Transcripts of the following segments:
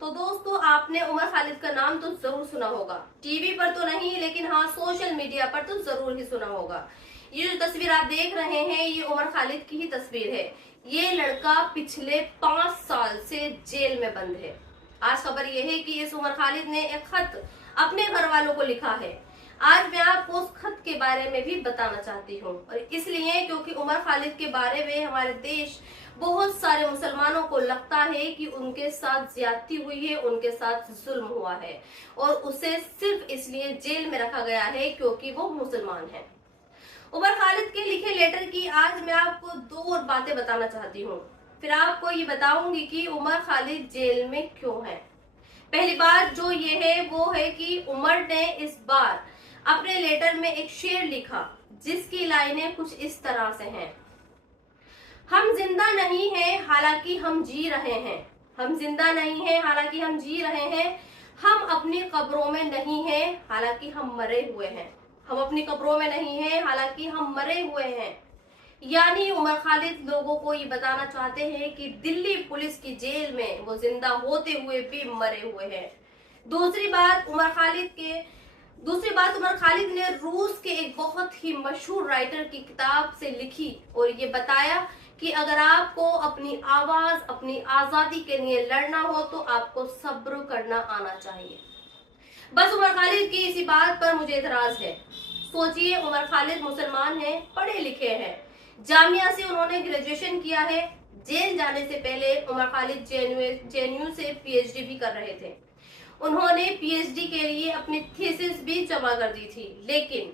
तो दोस्तों, आपने उमर खालिद का नाम तो जरूर सुना होगा। टीवी पर तो नहीं, लेकिन हाँ सोशल मीडिया पर तो जरूर ही सुना होगा। ये जो तस्वीर आप देख रहे हैं, ये उमर खालिद की ही तस्वीर है। ये लड़का पिछले 5 साल से जेल में बंद है। आज खबर यह है कि इस उमर खालिद ने एक खत अपने घर वालों को लिखा है। आज मैं आपको उस खत के बारे में भी बताना चाहती हूँ, और इसलिए क्योंकि उमर खालिद के बारे में हमारे देश बहुत सारे मुसलमानों को लगता है कि उनके साथ ज्यादती हुई है, उनके साथ जुल्म हुआ है, और उसे सिर्फ इसलिए जेल में रखा गया है क्योंकि वो मुसलमान है। उमर खालिद के लिखे लेटर की आज मैं आपको 2 और बातें बताना चाहती हूँ। फिर आपको ये बताऊंगी कि उमर खालिद जेल में क्यों है। पहली बात जो ये है वो है कि उमर ने इस बार अपने लेटर में एक शेर लिखा, जिसकी लाइनें कुछ इस तरह से हैं। हम जिंदा नहीं हैं, हालांकि हम जी रहे हैं। हम जिंदा नहीं हैं, हालांकि हम जी रहे हैं। हम अपनी कब्रों में नहीं हैं, हालांकि हम मरे हुए हैं। हम अपनी कब्रों में नहीं हैं, हालांकि हम मरे हुए हैं। यानी उमर खालिद लोगों को ये बताना चाहते हैं कि दिल्ली पुलिस की जेल में वो जिंदा होते हुए भी मरे हुए हैं। दूसरी बात उमर खालिद ने रूस के एक बहुत ही मशहूर राइटर की किताब से लिखी और ये बताया कि अगर आपको अपनी आवाज, अपनी आजादी के लिए लड़ना हो तो आपको सब्र करना आना चाहिए। बस उमर खालिद की इसी बात पर मुझे एतराज है। सोचिए, उमर खालिद मुसलमान हैं, पढ़े लिखे हैं, जामिया से उन्होंने ग्रेजुएशन किया है। जेल जाने से पहले उमर खालिद जेएनयू से पीएचडी भी कर रहे थे। उन्होंने पीएचडी के लिए अपनी थीसिस भी जमा कर दी थी, लेकिन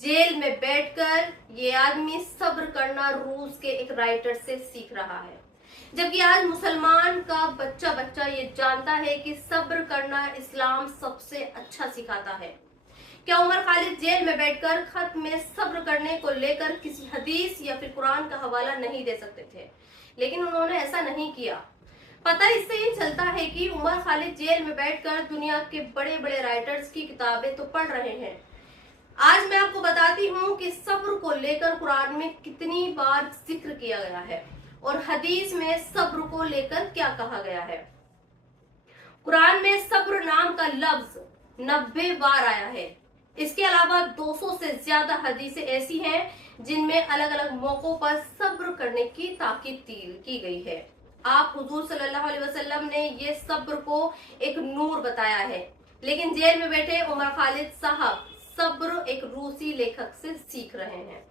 जेल में बैठकर ये आदमी सब्र करना रूस के एक राइटर से सीख रहा है। जबकि आज मुसलमान का बच्चा बच्चा ये जानता है कि सब्र करना इस्लाम सबसे अच्छा सिखाता है। क्या उमर खालिद जेल में बैठकर खत में सब्र करने को लेकर किसी हदीस या फिर कुरान का हवाला नहीं दे सकते थे? लेकिन उन्होंने ऐसा नहीं किया। पता इससे ये चलता है कि उमर खालिद जेल में बैठकर दुनिया के बड़े बड़े राइटर्स की किताबें तो पढ़ रहे हैं। आज मैं आपको बताती हूँ कि सब्र को लेकर कुरान में कितनी बार जिक्र किया गया है और हदीस में सब्र को लेकर क्या कहा गया है। कुरान में सब्र नाम का लफ्ज 90 बार आया है। इसके अलावा 200 से ज्यादा हदीसें ऐसी हैं जिनमें अलग अलग मौकों पर सब्र करने की ताकीद की गई है। आप हुजूर सल्लल्लाहु अलैहि वसल्लम ने ये सब्र को एक नूर बताया है। लेकिन जेल में बैठे उमर खालिद साहब सब्र एक रूसी लेखक से सीख रहे हैं।